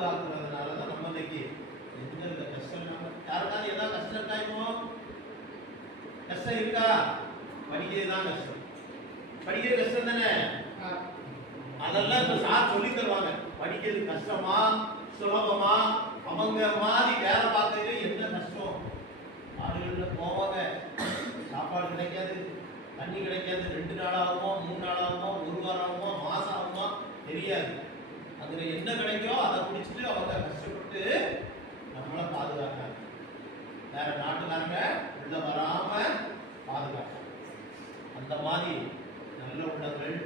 பாதுகாக்கிறதுனால தான் நம்ம இன்னைக்கு எந்த கஷ்டம் இல்லாம. யாருக்காவது ஏதாவது கஷ்டம் இருக்கா? இப்போ கஷ்டம் இருக்கா? படிக்கிறது தான் கஷ்டம். படிக்கிறது கஷ்டம் தானே? அதெல்லாம் இப்ப சார் சொல்லி தருவாங்க. படிக்கிறது கஷ்டமா சுலபமா? அவங்க மாதிரி வேலை பார்க்கறது என்ன கஷ்டம்? ஆளுகள்ல போவாங்க, சாப்பாடு கிடைக்காது, தண்ணி கிடைக்காது, 2 நாள் ஆகுமோ 3 நாள் ஆகுமோ 1 வாரம் ஆகுமோ மாசம் ஆகுமோ தெரியாது. அதுல என்ன கிடைக்கோ அதை குடிச்சிட்டு அவங்க கஷ்டப்பட்டு நம்மளை பாதுகாக்காங்க. வேற நாட்டுக்காரங்க உள்ள வராம பாதுகாக்காங்க. அந்த மாதிரி நல்ல உள்ளங்கள்